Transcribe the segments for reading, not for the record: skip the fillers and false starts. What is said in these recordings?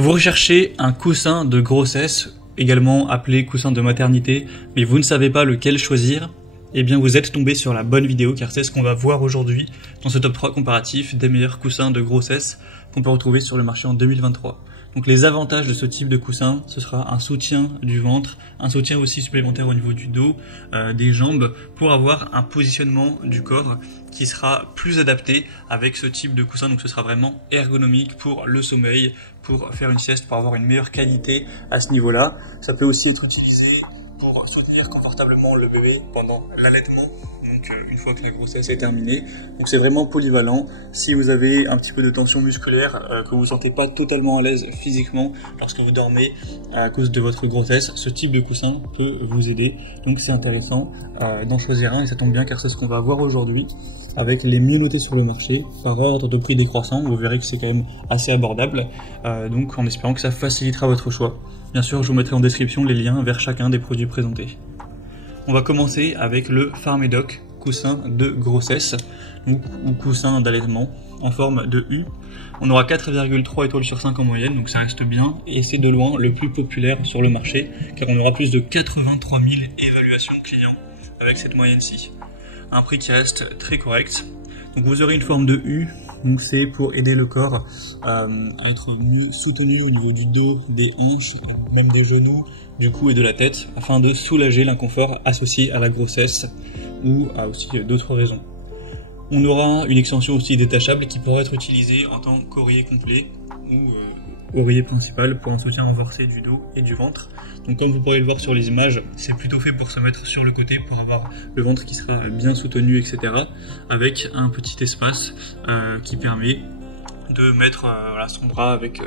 Vous recherchez un coussin de grossesse, également appelé coussin de maternité, mais vous ne savez pas lequel choisir? Eh bien vous êtes tombé sur la bonne vidéo car c'est ce qu'on va voir aujourd'hui dans ce top 3 comparatif des meilleurs coussins de grossesse qu'on peut retrouver sur le marché en 2023. Donc les avantages de ce type de coussin, ce sera un soutien du ventre, un soutien aussi supplémentaire au niveau du dos, des jambes, pour avoir un positionnement du corps qui sera plus adapté avec ce type de coussin. Donc ce sera vraiment ergonomique pour le sommeil, pour faire une sieste, pour avoir une meilleure qualité à ce niveau-là. Ça peut aussi être utilisé pour soutenir confortablement le bébé pendant l'allaitement, donc une fois que la grossesse est terminée. Donc c'est vraiment polyvalent. Si vous avez un petit peu de tension musculaire, que vous ne sentez pas totalement à l'aise physiquement lorsque vous dormez à cause de votre grossesse, ce type de coussin peut vous aider. Donc c'est intéressant d'en choisir un, et ça tombe bien car c'est ce qu'on va voir aujourd'hui avec les mieux notés sur le marché par ordre de prix décroissant. Vous verrez que c'est quand même assez abordable, donc en espérant que ça facilitera votre choix. Bien sûr, je vous mettrai en description les liens vers chacun des produits présentés. On va commencer avec le Pharmedoc coussin de grossesse ou coussin d'allaitement en forme de U. On aura 4,3 étoiles sur 5 en moyenne, donc ça reste bien, et c'est de loin le plus populaire sur le marché car on aura plus de 83 000 évaluations clients avec cette moyenne-ci. Un prix qui reste très correct. Donc vous aurez une forme de U, donc c'est pour aider le corps à être mieux soutenu au niveau du dos, des hanches, même des genoux, du cou et de la tête, afin de soulager l'inconfort associé à la grossesse ou à aussi d'autres raisons. On aura une extension aussi détachable qui pourra être utilisée en tant qu'oreiller complet ou oreiller principal pour un soutien renforcé du dos et du ventre. Donc comme vous pourrez le voir sur les images, c'est plutôt fait pour se mettre sur le côté pour avoir le ventre qui sera bien soutenu, etc. avec un petit espace qui permet de mettre son bras avec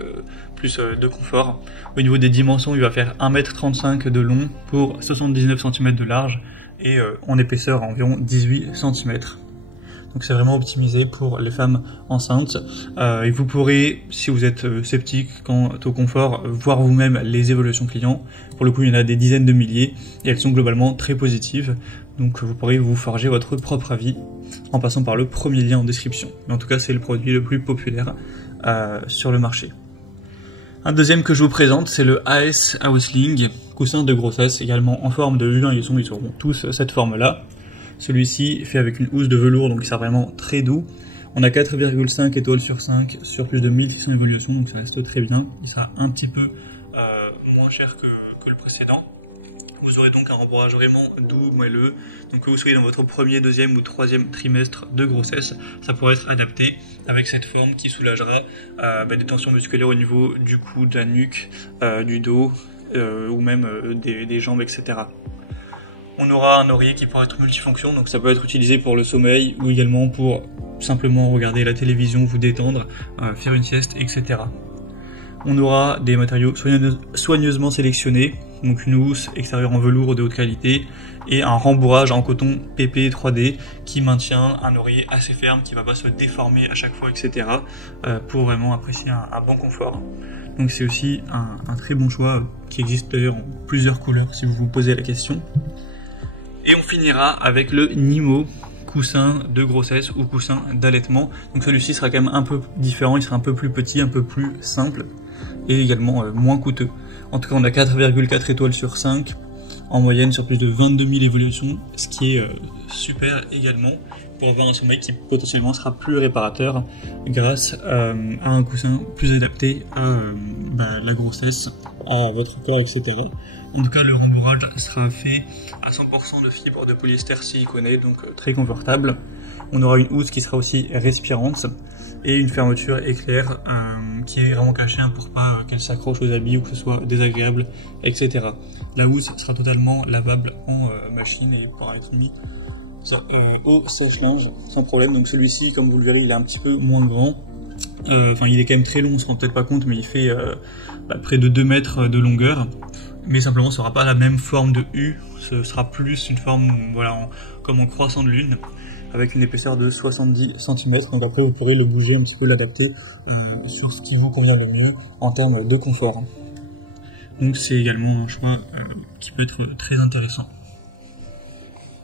plus de confort. Au niveau des dimensions, il va faire 1,35 m de long pour 79 cm de large et en épaisseur environ 18 cm. Donc c'est vraiment optimisé pour les femmes enceintes. Et vous pourrez, si vous êtes sceptique quant au confort, voir vous-même les évaluations clients. Pour le coup, il y en a des dizaines de milliers et elles sont globalement très positives. Donc vous pourrez vous forger votre propre avis en passant par le premier lien en description. Mais en tout cas, c'est le produit le plus populaire sur le marché. Un deuxième que je vous présente, c'est le AS Housling, coussin de grossesse, également en forme de U1, ils auront tous cette forme-là. Celui-ci fait avec une housse de velours, donc il sera vraiment très doux. On a 4,5 étoiles sur 5 sur plus de 1600 évaluations, donc ça reste très bien. Il sera un petit peu moins cher que le précédent. Vous aurez donc un rembourrage vraiment doux, moelleux. Donc que vous soyez dans votre premier, deuxième ou troisième trimestre de grossesse, ça pourrait être adapté avec cette forme qui soulagera des tensions musculaires au niveau du cou, de la nuque, du dos ou même des jambes, etc. On aura un oreiller qui pourra être multifonction, donc ça peut être utilisé pour le sommeil ou également pour simplement regarder la télévision, vous détendre, faire une sieste, etc. On aura des matériaux soigneusement sélectionnés, donc une housse extérieure en velours de haute qualité et un rembourrage en coton PP 3D qui maintient un oreiller assez ferme, qui ne va pas se déformer à chaque fois, etc. pour vraiment apprécier un bon confort. Donc c'est aussi un très bon choix qui existe d'ailleurs en plusieurs couleurs si vous vous posez la question. Et on finira avec le Nimo, coussin de grossesse ou coussin d'allaitement. Donc celui-ci sera quand même un peu différent, il sera un peu plus petit, un peu plus simple et également moins coûteux. En tout cas, on a 4,4 étoiles sur 5 en moyenne sur plus de 22 000 évaluations, ce qui est super également pour avoir un sommeil qui potentiellement sera plus réparateur grâce à un coussin plus adapté à la grossesse, à votre corps, etc. En tout cas, le rembourrage sera fait à 100% de fibres de polyester siliconé, donc très confortable. On aura une housse qui sera aussi respirante et une fermeture éclair qui est vraiment cachée pour pas qu'elle s'accroche aux habits ou que ce soit désagréable, etc. La housse sera totalement lavable en machine et pourra être mis au sèche-linge sans problème. Donc celui-ci, comme vous le verrez, il est un petit peu moins grand. Il est quand même très long, on se rend peut-être pas compte, mais il fait près de 2 mètres de longueur. Mais simplement, ce sera pas la même forme de U, ce sera plus une forme comme en croissant de lune, avec une épaisseur de 70 cm. Donc après, vous pourrez le bouger un petit peu, l'adapter sur ce qui vous convient le mieux en termes de confort. Donc c'est également un choix qui peut être très intéressant.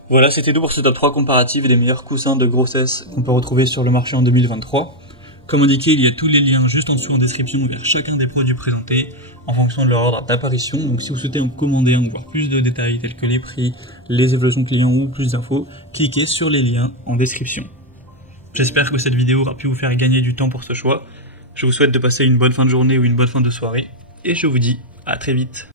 Voilà, c'était tout pour ce top 3 comparatif des meilleurs coussins de grossesse qu'on peut retrouver sur le marché en 2023. Comme indiqué, il y a tous les liens juste en dessous en description vers chacun des produits présentés en fonction de leur ordre d'apparition. Donc si vous souhaitez en commander un ou voir plus de détails tels que les prix, les évaluations clients ou plus d'infos, cliquez sur les liens en description. J'espère que cette vidéo aura pu vous faire gagner du temps pour ce choix. Je vous souhaite de passer une bonne fin de journée ou une bonne fin de soirée et je vous dis à très vite.